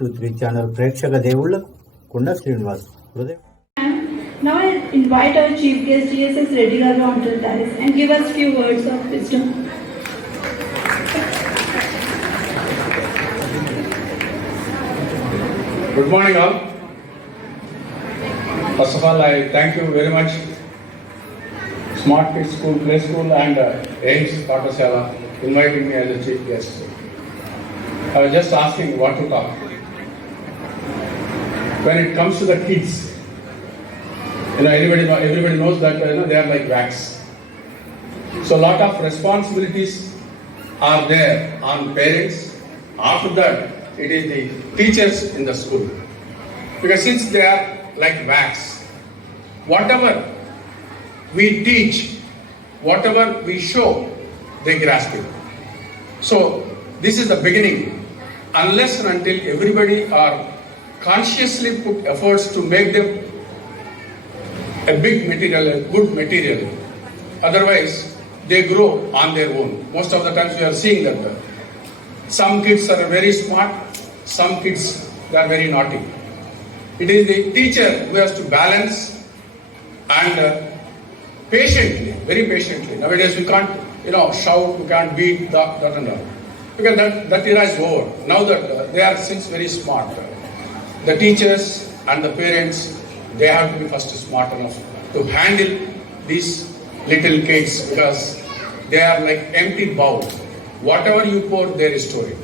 623 channel ప్రేక్షక దేవుళ్లకు కొండ శ్రీనివాస్ హృదయం. Now I invite our chief guest GSS Reddy Garu onto the dais and give us few words of wisdom. Good morning all. First of all, I thank you very much Smart Kids School, Play School and AIMS Pathashala inviting me as a chief guest. I was just asking what to talk. When it comes to the kids, everybody knows that they are like wax. So a lot of responsibilities are there on parents. After that, it is the teachers in the school. Because since they are like wax, whatever we teach, whatever we show, they grasp it. So this is the beginning. Unless and until everybody are consciously put efforts to make them a big material, a good material. Otherwise, they grow on their own. Most of the times we are seeing that some kids are very smart, some kids are very naughty. It is the teacher who has to balance and patiently, very patiently. Nowadays we can't, shout, we can't beat that and all. Because that era is over. Now that they are since very smart. The teachers and the parents, they have to be first smart enough to handle these little kids because they are like empty bowl. Whatever you pour, there is story.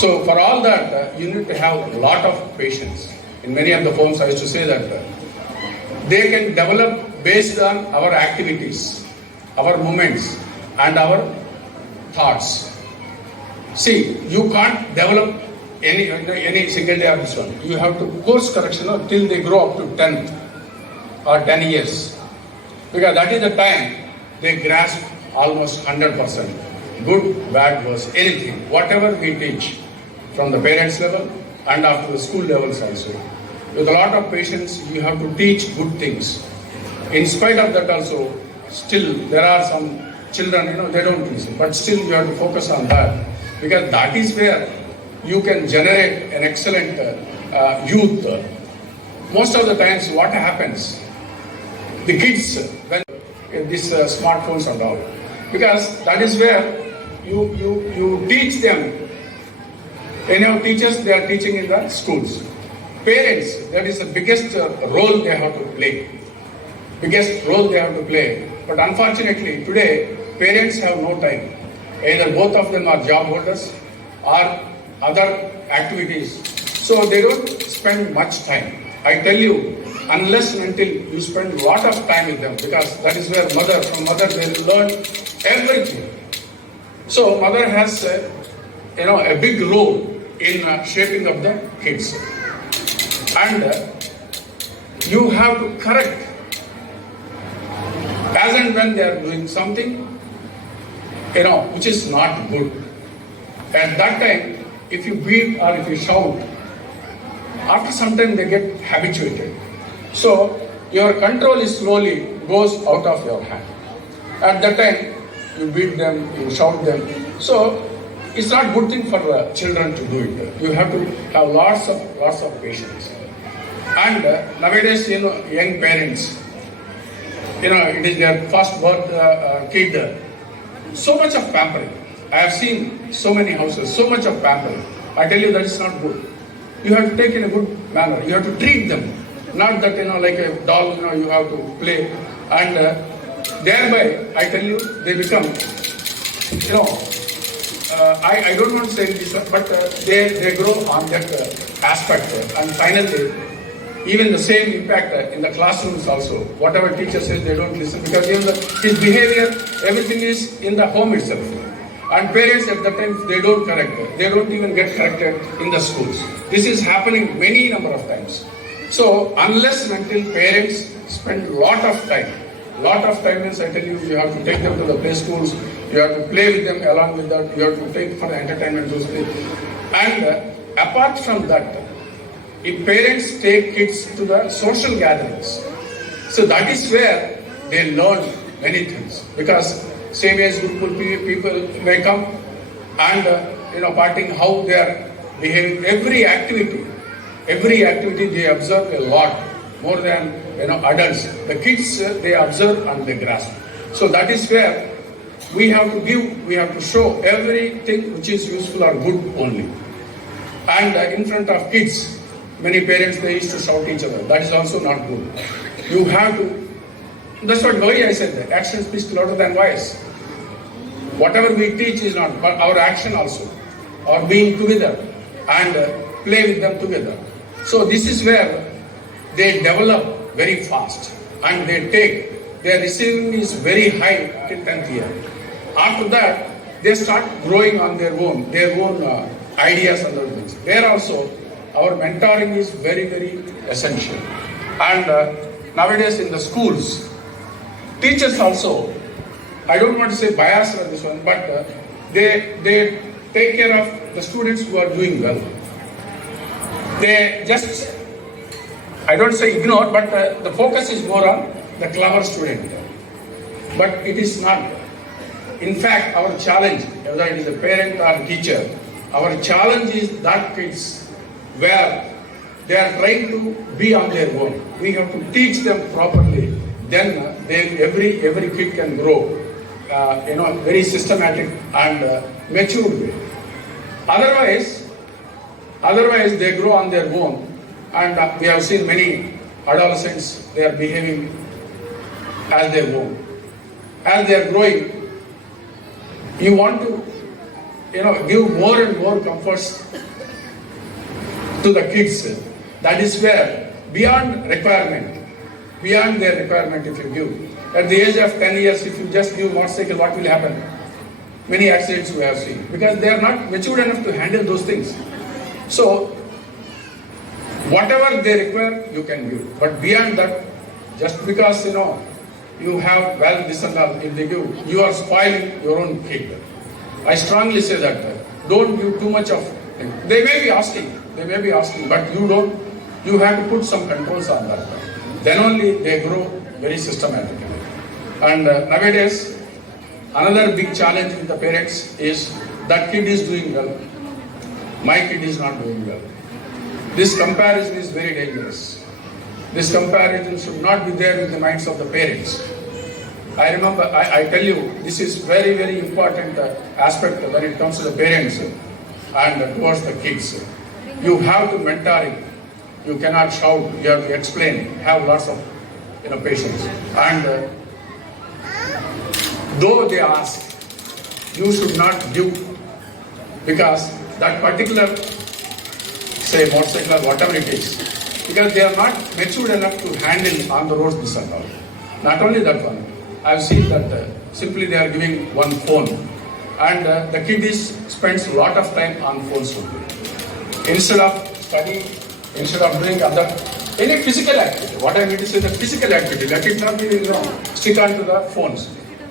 So for all that, you need to have a lot of patience. In many of the poems, I used to say that they can develop based on our activities, our moments, and our thoughts. See, you can't develop any single day of this one. You have to course correction till they grow up to 10th or 10 years. Because that is the time they grasp almost 100%. Good, bad, worse, anything. Whatever we teach from the parents level and after the school levels also. With a lot of patience, you have to teach good things. In spite of that also, still there are some children, they don't listen. But still you have to focus on that. Because that is where you can generate an excellent youth. Most of the times what happens, the kids, when these smartphones and all, because that is where you teach them. Teachers, they are teaching in the schools. Parents, that is the biggest role they have to play. Biggest role they have to play. But unfortunately, today, parents have no time. Either both of them are job holders or other activities. So they don't spend much time. I tell you, unless and until you spend a lot of time with them, because that is where from mother they will learn everything. So mother has a big role in shaping up the kids. And you have to correct as and when they are doing something which is not good. At that time, if you beat or if you shout, after some time they get habituated. So your control is slowly goes out of your hand. At that time, you beat them, you shout them. So it's not good thing for children to do it. You have to have lots of patience. And nowadays, young parents, it is their first birth kid. So much of pampering. I have seen so many houses, so much of pampering. I tell you that is not good. You have to take in a good manner. You have to treat them. Not that, like a doll, you have to play. And thereby, I tell you, they become, I don't want to say this, but they grow on that aspect. And finally, even the same impact in the classrooms also. Whatever teacher says, they don't listen. Because even his behavior, everything is in the home itself. And parents at that time, they don't correct it. They don't even get corrected in the schools. This is happening many number of times. So unless and until parents spend lot of time means I tell you, you have to take them to the play schools, you have to play with them along with that, you have to take for the entertainment those things. And apart from that, if parents take kids to the social gatherings, so that is where they learn many things. Because same age group people may come and partying, how they are behaving every activity they observe a lot more than adults. The kids they observe and they grasp. So that is where we have to show everything which is useful or good only. And in front of kids, many parents they used to shout each other. That is also not good. You have to. That's why I said that action speaks louder than voice. Whatever we teach is not, but our action also, or being together and play with them together. So this is where they develop very fast and their receiving is very high till 10th year. After that, they start growing on their own ideas and other things. There also, our mentoring is very, very essential. And nowadays in the schools, teachers also, I don't want to say bias on this one, but they take care of the students who are doing well. They just, I don't say ignore, but the focus is more on the clever student. But it is not. In fact, our challenge, whether it is a parent or teacher, our challenge is that kids where they are trying to be on their own. We have to teach them properly. Then every kid can grow, very systematic and mature way. Otherwise they grow on their own, and we have seen many adolescents, they are behaving as their own. As they are growing, you want to, give more and more comforts to the kids. That is where, beyond their requirement, if you give. At the age of 10 years, if you just give motorcycle, what will happen? Many accidents we have seen. Because they are not mature enough to handle those things. So, whatever they require, you can give. But beyond that, just because, you have this and that, if they give, you are spoiling your own kid. I strongly say that. Don't give too much of. They may be asking, but you have to put some controls on that. Then only they grow very systematically. And nowadays, another big challenge with the parents is that kid is doing well, my kid is not doing well. This comparison is very dangerous. This comparison should not be there in the minds of the parents. I remember, I tell you, this is very, very important aspect when it comes to the parents and towards the kids. You have to mentoring. You cannot shout, you have to explain, have lots of patience. And though they ask, you should not give, because that particular, say, motorcycle or whatever it is, because they are not matured enough to handle on the roads this and all. Not only that one, I have seen that simply they are giving one phone, and the kid spends a lot of time on phones only. Instead of studying, instead of doing any physical activity. What I mean to say, the physical activity, let it not be stick on to the phones.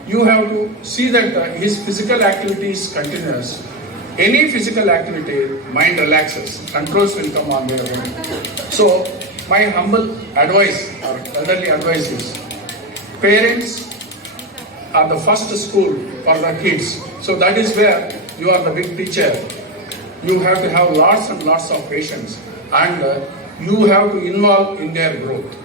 You have to see that his physical activity is continuous. Any physical activity, mind relaxes, controls will come on their own. So, my humble advice or elderly advice is, parents are the first school for the kids. So that is where you are the big teacher. You have to have lots and lots of patience, and you have to involve in their growth.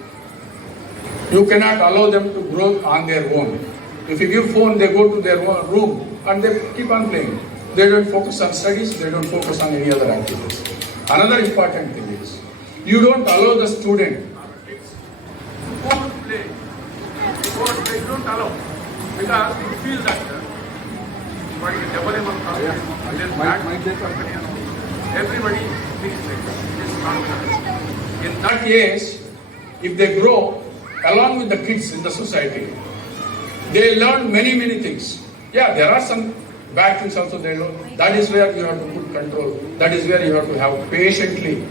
You cannot allow them to grow on their own. If you give phone, they go to their own room and they keep on playing. They don't focus on studies, they don't focus on any other activities. Another important thing is, you don't allow the student to go to play. They don't allow, because they feel that everybody thinks like that. In that case, if they grow along with the kids in the society, they learn many, many things. Yeah, there are some bad things also they learn. That is where you have to put control. That is where you have to have patiently,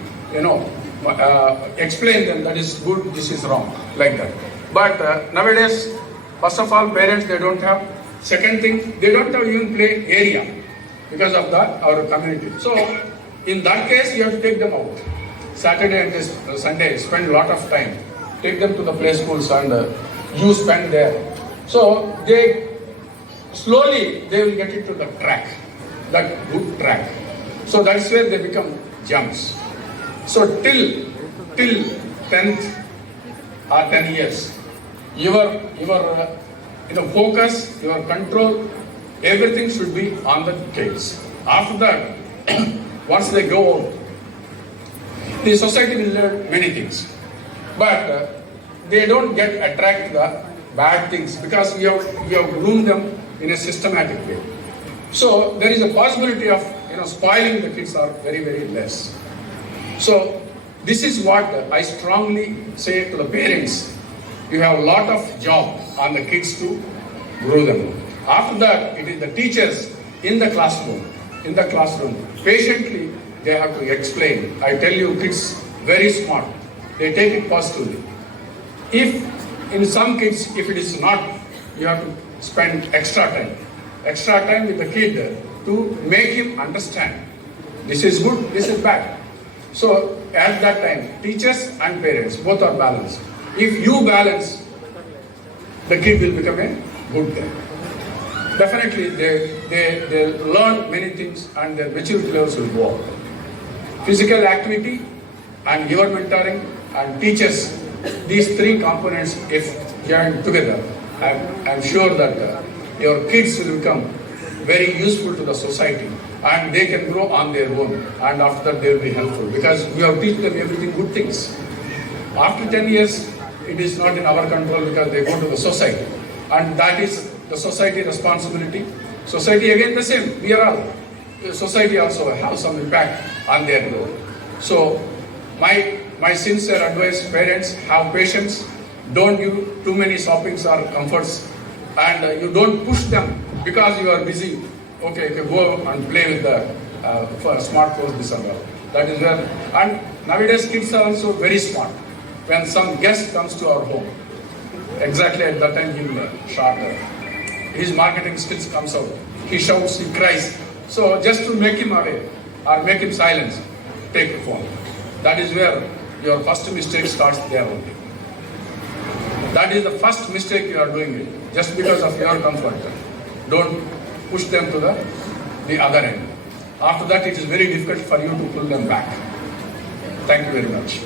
explain them that is good, this is wrong, like that. But nowadays, first of all, parents, they don't have. Second thing, they don't have even play area because of our community. So, in that case, you have to take them out. Saturday and Sunday, spend a lot of time. Take them to the play schools and you spend there. So, they slowly, they will get into the track, that good track. So, So that's where they become jumps. So till 10th or 10 years, your focus, your control, everything should be on the kids. After that, once they go out, the society will learn many things, but they don't get attracted to the bad things because we have groomed them in a systematic way. So there is a possibility of spoiling the kids are very, very less. So this is what I strongly say to the parents. You have a lot of job on the kids to grow them. After that, it is the teachers in the classroom. Patiently, they have to explain. I tell you, kids very smart. They take it positively. If in some kids, if it is not, you have to spend extra time with the kid to make him understand. This is good, this is bad. So at that time, teachers and parents, both are balanced. If you balance, the kid will become a good guy. Definitely, they learn many things and their maturity levels will go up. Physical activity and your mentoring and teachers, these three components, if joined together, I'm sure that your kids will become very useful to the society and they can grow on their own, and after that they will be helpful because we have teach them everything good things. After 10 years, it is not in our control because they go to the society, and that is the society responsibility. Society again the same, we are all. The society also have some impact on their growth. So my sincere advice, parents, have patience, don't give too many shoppings or comforts, and you don't push them because you are busy. Okay, go and play with the smartphones, this and that. That is where, and nowadays kids are also very smart. When some guest comes to our home, exactly at that time he will shout. His marketing skills comes out. He shouts, he cries. So just to make him away or make him silence, take the phone. That is where your first mistake starts there only. That is the first mistake you are doing it, just because of your comfort. Don't push them to the other end. After that, it is very difficult for you to pull them back. Thank you very much.